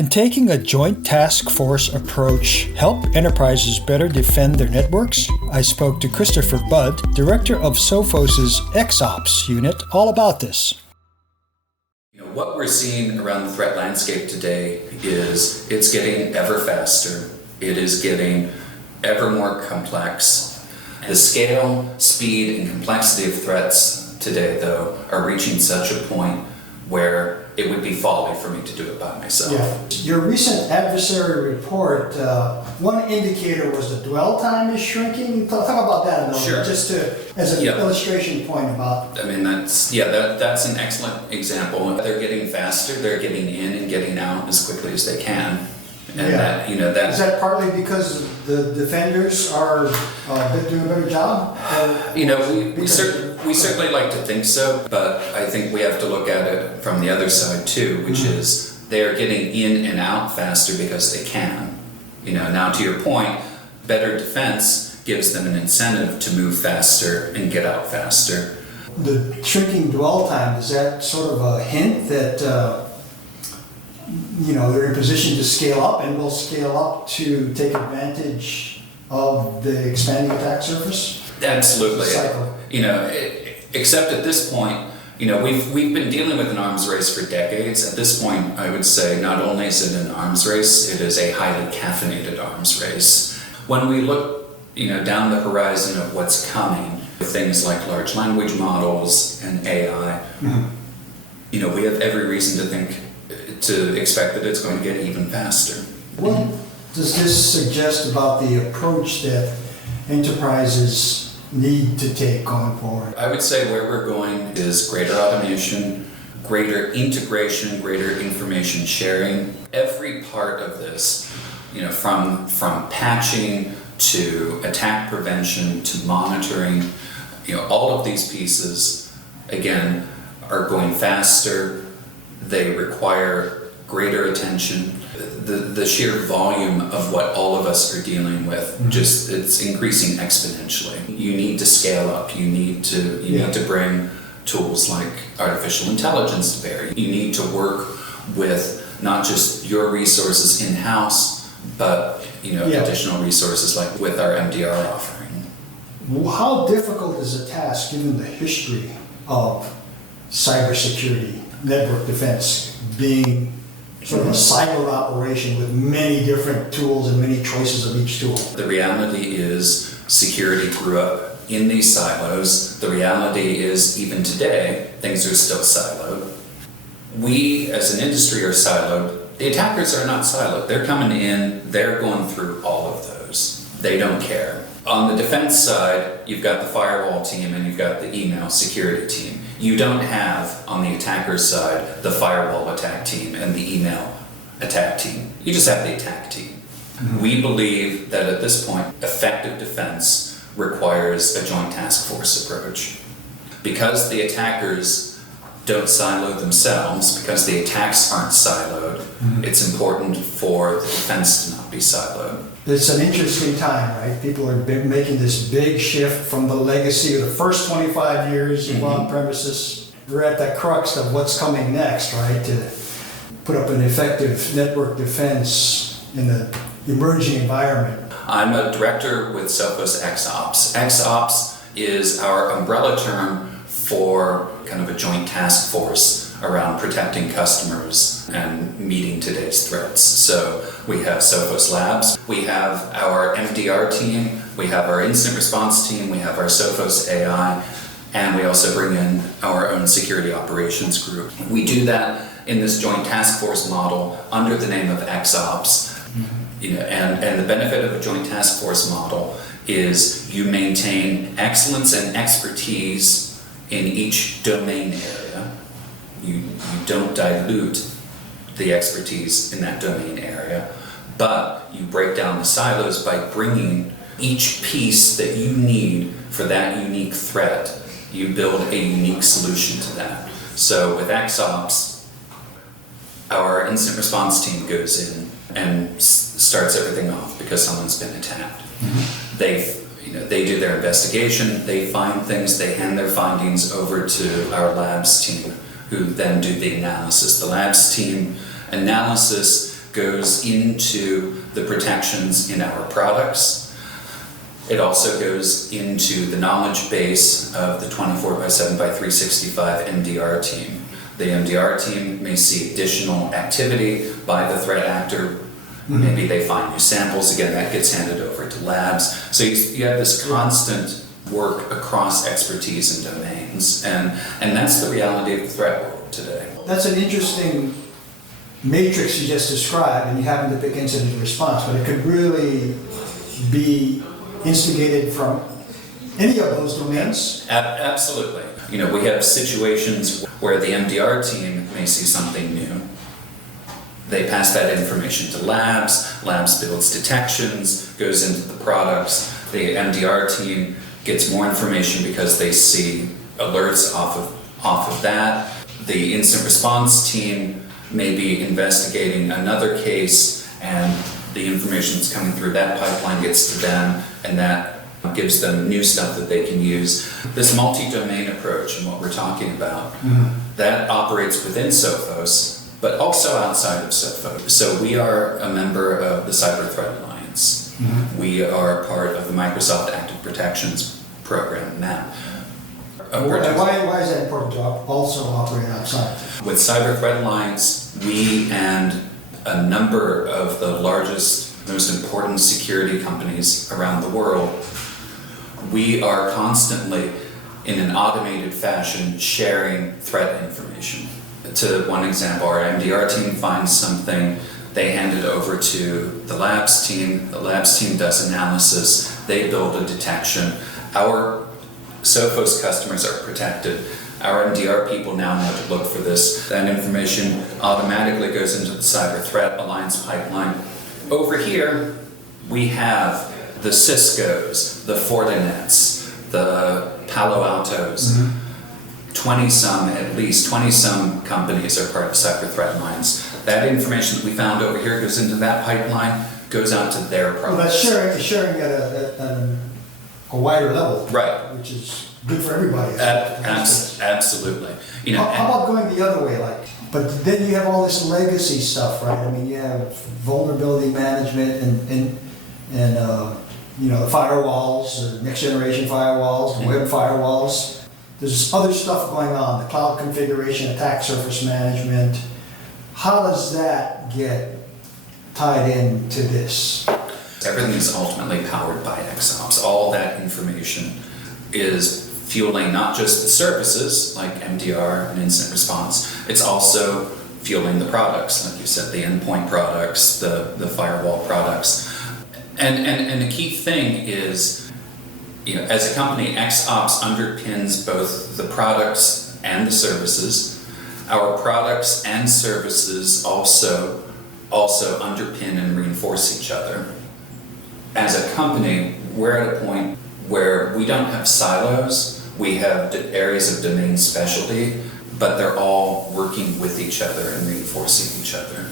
Can taking a joint task force approach help enterprises better defend their networks? I spoke to Christopher Budd, director of Sophos' XOps unit, all about this. What we're seeing around the threat landscape today is it's getting ever faster. It is getting ever more complex. The scale, speed, and complexity of threats today, though, are reaching such a point where it would be folly for me to do it by myself. Yeah. Your recent adversary report, one indicator was the dwell time is shrinking. Talk about that a little Sure. bit, just as an illustration point about. I mean, that's an excellent example. They're getting faster. They're getting in and getting out as quickly as they can. And is that partly because the defenders are doing a better job? We certainly like to think so, but I think we have to look at it from the other side too, which is they are getting in and out faster because they can. Now to your point, better defense gives them an incentive to move faster and get out faster. The shrinking dwell time, is that sort of a hint that they're in position to scale up and will scale up to take advantage of the expanding attack surface? Absolutely. Cycle. Except at this point, we've been dealing with an arms race for decades. At this point, I would say not only is it an arms race, it is a highly caffeinated arms race. When we look, down the horizon of what's coming, things like large language models and AI, we have every reason to expect that it's going to get even faster. What does this suggest about the approach that enterprises need to take going forward? I would say where we're going is greater automation, greater integration, greater information sharing. Every part of this, from patching to attack prevention to monitoring, all of these pieces, again, are going faster. They require greater attention. The sheer volume of what all of us are dealing with, it's increasing exponentially. You need to scale up. You need to bring tools like artificial intelligence to bear. You need to work with not just your resources in-house, but additional resources like with our MDR offering. How difficult is the task given the history of cybersecurity, network defense, being sort of a siloed operation with many different tools and many choices of each tool? The reality is security grew up in these silos. The reality is even today, things are still siloed. We as an industry are siloed. The attackers are not siloed. They're coming in, they're going through all of those. They don't care. On the defense side, you've got the firewall team and you've got the email security team. You don't have, on the attacker's side, the firewall attack team and the email attack team. You just have the attack team. We believe that at this point, effective defense requires a joint task force approach. Because the attackers don't silo themselves, because the attacks aren't siloed, it's important for the defense to not be siloed. It's an interesting time, right? People are making this big shift from the legacy of the first 25 years of on-premises. We're at the crux of what's coming next, right? To put up an effective network defense in the emerging environment. I'm a director with Sophos XOps. XOps is our umbrella term for kind of a joint task force around protecting customers and meeting today's threats. So we have Sophos Labs, we have our MDR team, we have our incident response team, we have our Sophos AI, and we also bring in our own security operations group. We do that in this joint task force model under the name of XOps. And the benefit of a joint task force model is you maintain excellence and expertise in each domain area. You don't dilute the expertise in that domain area, but you break down the silos by bringing each piece that you need for that unique threat. You build a unique solution to that. So with XOps, our incident response team goes in and starts everything off because someone's been attacked. They do their investigation, they find things, they hand their findings over to our labs team, who then do the analysis. The labs team analysis goes into the protections in our products. It also goes into the knowledge base of the 24/7/365 MDR team. The MDR team may see additional activity by the threat actor. Maybe they find new samples. Again, that gets handed over to labs. So you have this constant work across expertise and domains. And that's the reality of the threat world today. That's an interesting matrix you just described, and you happen to pick incident response, but it could really be instigated from any of those domains. Absolutely. We have situations where the MDR team may see something new. They pass that information to labs builds detections, goes into the products. The MDR team gets more information because they see alerts off of that. The incident response team may be investigating another case, and the information that's coming through that pipeline gets to them, and that gives them new stuff that they can use. This multi-domain approach and what we're talking about, that operates within Sophos, but also outside of Sophos. So we are a member of the Cyber Threat Alliance. We are part of the Microsoft Active Protections program, MAP. Why is that important to also operate outside? With Cyber Threat Alliance, we and a number of the largest, most important security companies around the world, we are constantly, in an automated fashion, sharing threat information. To one example, our MDR team finds something, they hand it over to the labs team does analysis, they build a detection. Our Sophos customers are protected. Our MDR people now know to look for this. That information automatically goes into the Cyber Threat Alliance pipeline. Over here, we have the Ciscos, the Fortinets, the Palo Altos. 20-some companies are part of Cyber Threat Alliance. That information that we found over here goes into that pipeline, goes out to their products. Well, that's sharing at a wider level. Right. Which is good for everybody. Absolutely. How about going the other way? But then you have all this legacy stuff, right? I mean, you have vulnerability management and the firewalls, the next generation firewalls, the web firewalls. There's other stuff going on, the cloud configuration, attack surface management. How does that get tied into this? Everything is ultimately powered by XOps. All that information is fueling not just the services like MDR and incident response, it's also fueling the products, like you said, the endpoint products, the firewall products. And the key thing is, as a company, XOps underpins both the products and the services. Our products and services also underpin and reinforce each other. As a company, we're at a point where we don't have silos. We have areas of domain specialty, but they're all working with each other and reinforcing each other.